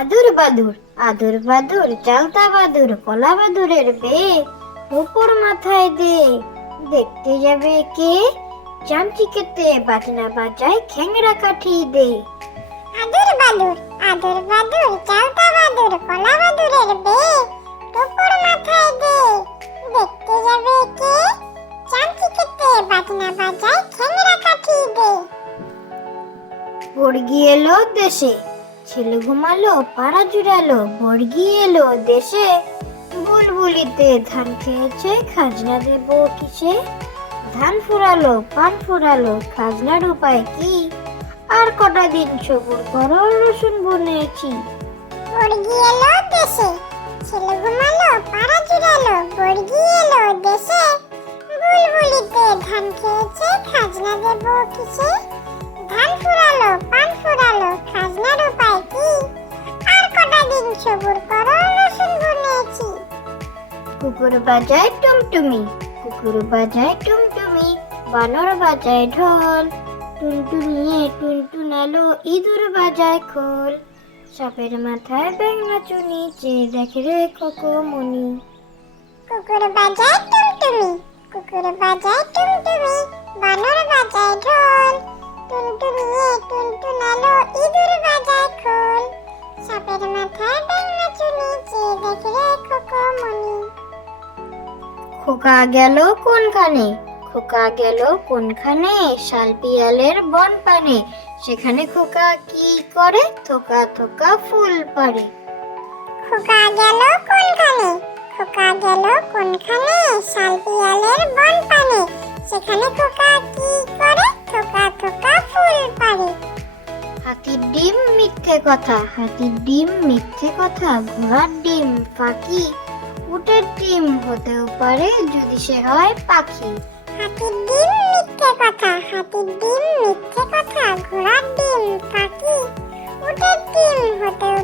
আদুর বাদুর, আদুর বাদুর, চালতা বাদুর, কলা বাদুরের বে, উপর মাথায় দে। দেখতে যাবে কে? চামচিকেতে বাজনা বাজায়, খ্যাংরা কাঠি দে। আদুর বাদুর, আদুর বাদুর, চালতা বাদুর, কলা বাদুরের বে, উপর মাথায় দে। দেখতে যাবে কে? চামচিকেতে বাজনা বাজায়, খ্যাংরা কাঠি দে। বর্গি এলো দেশে, ছেলে ঘুমালো, পাড়া জুড়ালো, বর্গি এলো দেশে। বুলবুলিতে ধান খেয়েছে, খাজনা দেব কিসে? ধান ফুরালো, পান ফুরালো, খাজনার উপায় কি? আর কটা দিন সবুর করো, রসুন বুনেছি। বর্গি এলো দেশে, ছেলে ঘুমালো, পাড়া জুড়ালো, বর্গি এলো দেশে। বুলবুলিতে ধান খেয়েছে, খাজনা দেব কিসে? ধান ফুরালো, পান ফুরালো, খাজনার উপায় কি? আর কটা দিন সবুর করো, রসুন বুনেছি। কুকুর বাজায় টুমটুমি, কুকুর বাজায় টুমটুমি, বানর বাজায় ঢোল। টুনটুনিয়ে টুনটুনালো, ইঁদুর বাজায় খোল। সাপের মাথায় ব্যাঙ নাচুনি, চেয়ে দেখে রে খোকমনি। কুকুর বাজায় টুমটুমি, কুকুর বাজায় টুমটুমি, বানর বাজায় ঢোল। টুনটুনিয়ে টুনটুনালো, ইঁদুর বাজায় খোল। সাপের মাথায় ব্যাঙ নাচুনি, চেয়ে দেখে রে খোকমনি। খোকা গেল কোনখানে, খোকা গেল কোনখানে? শাল পিয়ালের বন পানে, সেখানে খোকা কি করে? থোকা থোকা ফুল পারে। খোকা গেল কোনখানে, খোকা গেল কোনখানে? শাল পিয়ালের বন পানে, সেখানে খোকা কি করে? থোকা থোকা ফুল পারে। হাতির ডিম মিথ্যে কথা, হাতির ডিম মিথ্যে কথা, ঘোড়ার ডিম ফাঁকি। উটের ডিম হতেও পারে যদি সে হয় পাখি। হাতির ডিম মিথ্যে কথা, হাতির ডিম মিথ্যে কথা, ঘোড়ার ডিম ফাঁকি। উটের ডিম হতেও